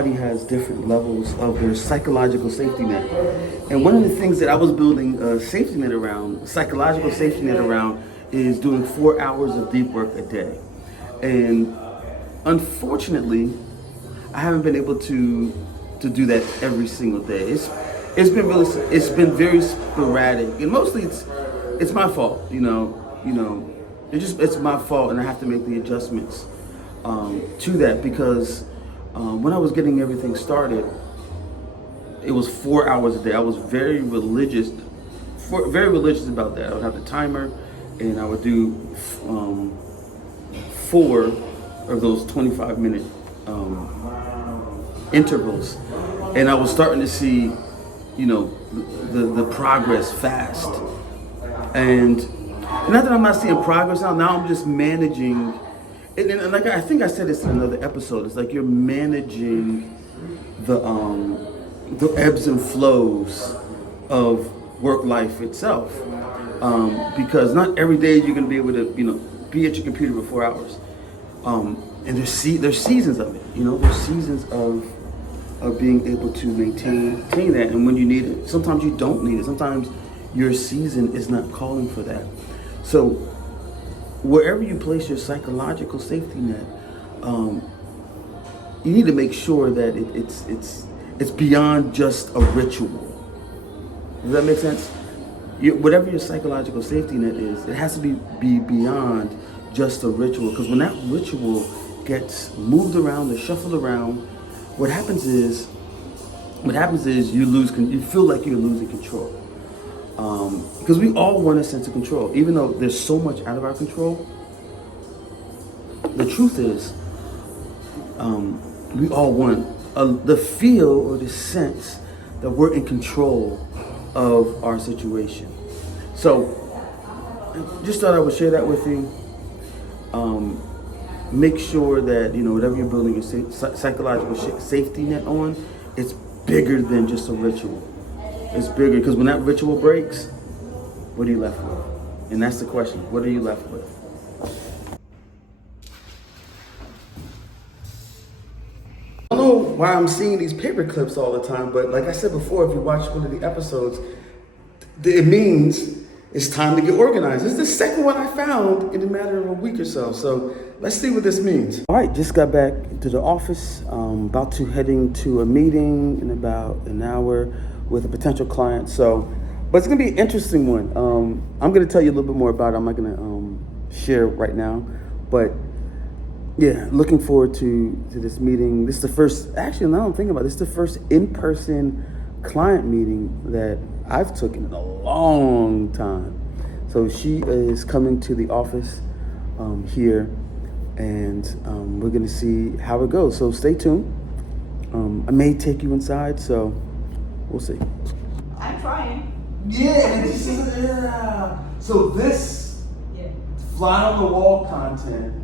Everybody has different levels of their psychological safety net. And one of the things that I was building a safety net around, psychological safety net around, is doing 4 hours of deep work a day. And unfortunately, I haven't been able to do that every single day. It's been very sporadic, and mostly it's my fault. It's my fault, and I have to make the adjustments to that because when I was getting everything started, it was 4 hours a day. I was very religious about that. I would have the timer, and I would do 4 of those 25-minute intervals, and I was starting to see, the progress fast. And not that I'm not seeing progress now. Now I'm just managing. And like I think I said this in another episode, it's like you're managing the ebbs and flows of work life itself, because not every day you're going to be able to be at your computer for 4 hours, and there's seasons of it. There's seasons of being able to maintain that, and when you need it, sometimes you don't need it. Sometimes your season is not calling for that. So wherever you place your psychological safety net, you need to make sure that it's beyond just a ritual. Does that make sense? Whatever your psychological safety net is, it has to be beyond just a ritual. Because when that ritual gets moved around or shuffled around, what happens is you feel like you're losing control. Because we all want a sense of control, even though there's so much out of our control. The truth is, we all want the feel or the sense that we're in control of our situation. So, just thought I would share that with you. Make sure that whatever you're building your psychological safety net on, it's bigger than just a ritual. It's bigger, because when that ritual breaks, what are you left with? And that's the question. What are you left with? I don't know why I'm seeing these paper clips all the time, but like I said before, if you watch one of the episodes, it means it's time to get organized. This is the second one I found in a matter of a week or so. So let's see what this means. All right, just got back to the office. About to heading to a meeting in about an hour with a potential client. But it's gonna be an interesting one. I'm gonna tell you a little bit more about it. I'm not gonna share right now, but yeah, looking forward to this meeting. This is the first, actually, now I'm thinking about it, this is the first in-person client meeting that I've taken in a long time. So she is coming to the office here, and we're gonna see how it goes. So stay tuned. I may take you inside, so we'll see. I'm trying. Yeah, So this fly on the wall content,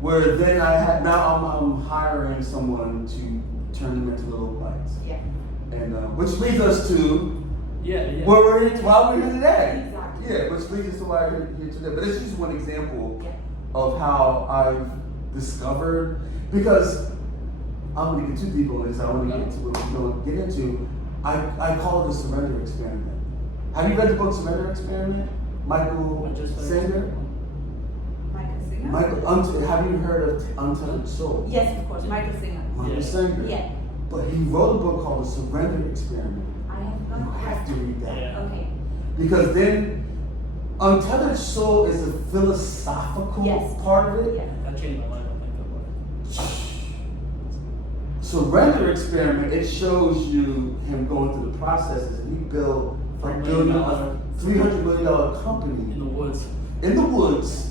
where then I'm hiring someone to turn them into little bites. Yeah. And which leads us to why we're here today. Exactly. Yeah, which leads us to why we're here today. But it's just one example of how I've discovered, because I'm going to get too deep on this. I want to get into what we're going to get into. I call it a surrender experiment. Have you read the book Surrender Experiment? Michael Singer? Have you heard of Untethered Soul? Yes, of course, Michael Singer. Michael Singer. Yeah. But he wrote a book called The Surrender Experiment. You have to read that. Yeah. Okay. Because then Untethered Soul is a philosophical part of it. Yeah. That changed my life, I think. Surrender Experiment, it shows you him going through the processes, and he built a $300 million company In the woods.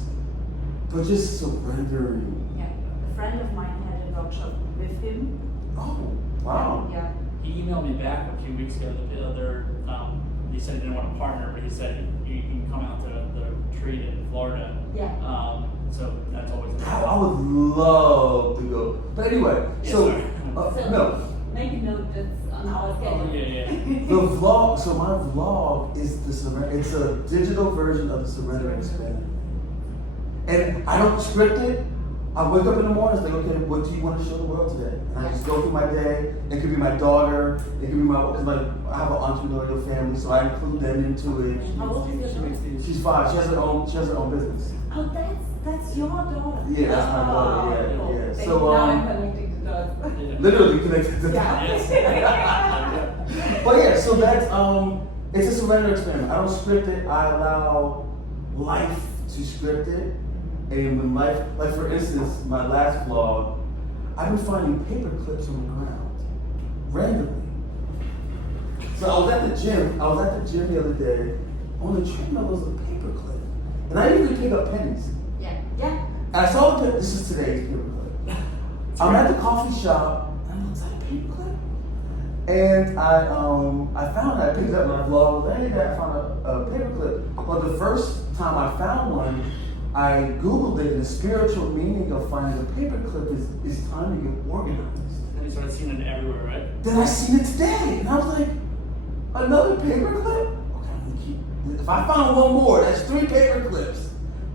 but just surrendering. Yeah. A friend of mine had a workshop with him. Oh, wow. Yeah. He emailed me back a few weeks ago. He said he didn't want to partner, but he said you can come out to the retreat in Florida. Yeah. So that's always. I would love to go. But anyway, no. Make a note that's on our schedule. Yeah. The vlog, so my vlog is it's a digital version of the Surrender Experiment. And I don't script it, I wake up in the morning, it's like, okay, what do you want to show the world today? And I just go through my day. It could be my daughter. It could be because I have an entrepreneurial family, so I include them into it. How old is your daughter? She's 5. She has her own business. Oh, that's your daughter. Yeah, that's my daughter. Yeah, cool. yeah. Thank So you. Now I'm connecting the dots. Yeah. literally connected to Yeah. But yeah, so that's it's a surrender experiment. I don't script it. I allow life to script it. And when life, like for instance, my last vlog, I've been finding paper clips on the ground randomly. So I was at the gym. The other day. On the treadmill was a paper clip, and I usually pick up pennies. Yeah. Yeah. And I saw the this is today's paper clip. I'm at the coffee shop, and I looked at a paper clip. And I found it, I picked it up and I vlogged, hey Dad, I found a paper clip. But the first time I found one, I Googled it, and the spiritual meaning of finding a paper clip is time to get organized. And you started seeing it everywhere, right? Then I seen it today, and I was like, another paper clip? Okay, I'm gonna keep, if I found one more, that's 3 paper clips.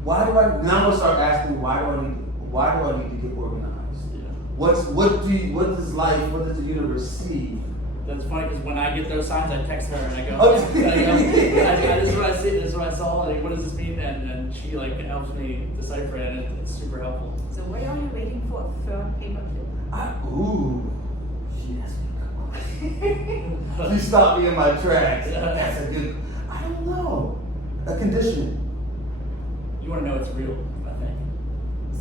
Why do I, now I'm gonna start asking, why do I need to get organized? Yeah. What does life, what does the universe see? That's funny because when I get those signs, I text her and I go, Oh, this is what I see, this is what I saw, like, what does this mean? And she like helps me decipher it, and it's super helpful. So where are you waiting for a third paper clip? She asked me a couple. She stopped me in my tracks. That's a good, I don't know. A condition. You want to know it's real, I think.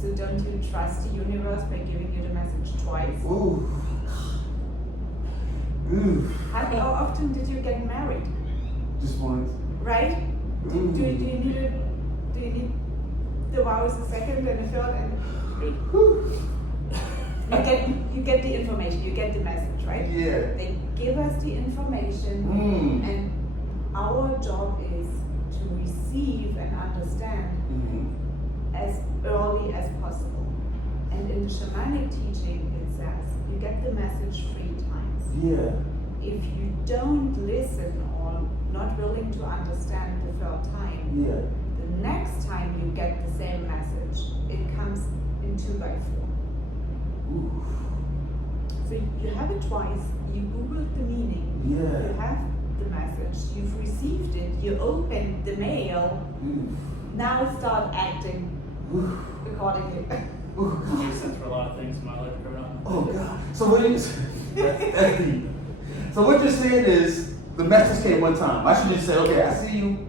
So don't you trust the universe by giving you the message twice? Ooh. Ooh. How often did you get married? Just once. Right? Do you need the vows a second and a third and Good. you get the information, you get the message, right? Yeah. They give us the information and our job is to receive and understand as early as possible. And in the shamanic teaching it says you get the message 3 times. Yeah. If you don't listen or not willing to understand the third time, Yeah. the next time you get the same message, it comes in 2x4. Ooh. So you have it twice, you Googled the meaning, Yeah. you have the message, you've received it, you opened the mail, Ooh. now start acting Ooh. accordingly. Ooh. It makes sense for a lot of things in my life growing up. Oh God. So what you that's deep. So what you're saying is the message came one time. I should just say, okay, I see you.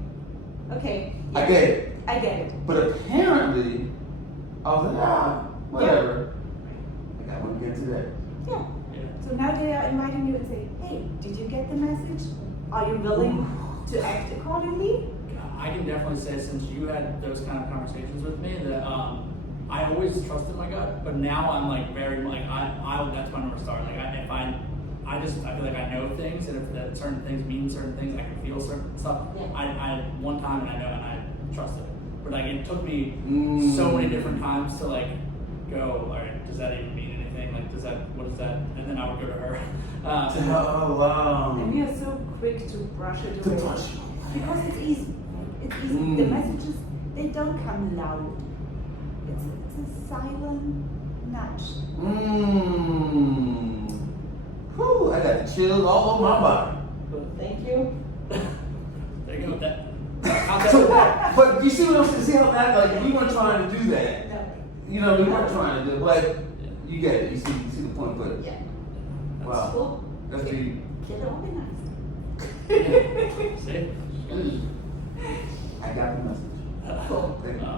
Okay. I get it. I get it. But apparently, I was like, whatever. I got one again today. Yeah. Yeah. So now they are inviting you and say, hey, did you get the message? Are you willing to act accordingly? I can definitely say, since you had those kind of conversations with me, that I always trusted my gut, but now I'm like very like I that's my North Star. Like I feel like I know things, and if that certain things mean certain things, I can feel certain stuff. Yeah. I one time and I know and I trusted it, but like it took me so many different times to like go, all right, does that even mean anything? Like what is that? And then I would go to her. Oh wow. And you're so quick to brush it To away. brush. Because it's easy. It's easy. The messages, they don't come loud. It's a silent nudge. Whew, I got the chills all over my body. Thank you. There you go with that. So, but you see what I'm saying? See how that, like, we weren't trying to do that. No. You know, we weren't trying to do it, but you get it. You see the point, but Yeah. wow. Cool. That's deep. Get organized. See? I got the message. Cool. Thank you.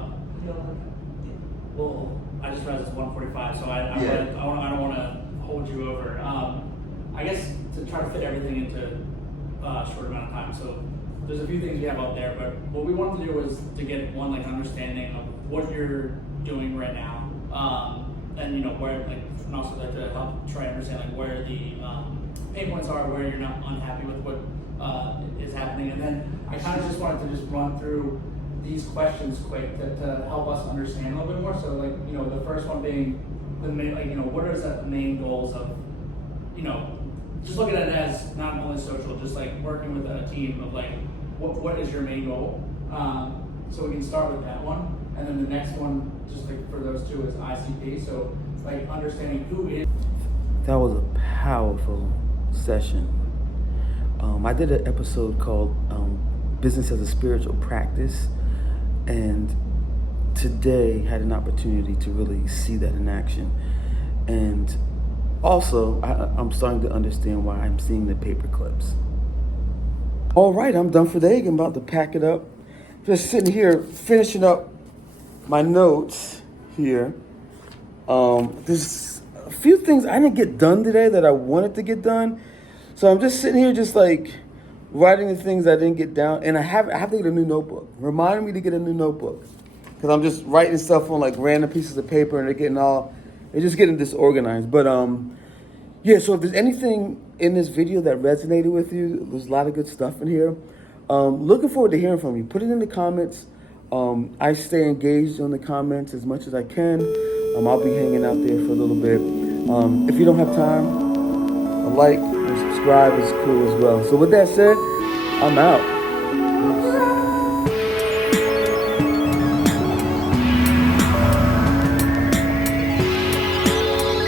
Well, I just realized it's 1:45, so I don't want to hold you over. I guess to try to fit everything into a short amount of time. So there's a few things we have up there, but what we wanted to do was to get one like understanding of what you're doing right now, and you know where like, and also like to help try to understand like where the pain points are, where you're not unhappy with what is happening, and then I kind of just wanted to just run through these questions quick to help us understand a little bit more. So like, you know, the first one being the main, like, you know, what are the main goals of, you know, just looking at it as not only social, just like working with a team of like, what is your main goal? So we can start with that one. And then the next one, just like for those two is ICP. So like understanding who is. That was a powerful session. I did an episode called Business as a Spiritual Practice, and today had an opportunity to really see that in action. And also, I'm starting to understand why I'm seeing the paper clips. All right, I'm done for the day. I'm about to pack it up. Just sitting here finishing up my notes here. There's a few things I didn't get done today that I wanted to get done. So I'm just sitting here just like writing the things I didn't get down. And I have to get a new notebook. Reminding me to get a new notebook. Because I'm just writing stuff on like random pieces of paper and they're just getting disorganized. But yeah, so if there's anything in this video that resonated with you, there's a lot of good stuff in here. Looking forward to hearing from you. Put it in the comments. I stay engaged on the comments as much as I can. I'll be hanging out there for a little bit. If you don't have time, a like and subscribe is cool as well. So with that said, I'm out.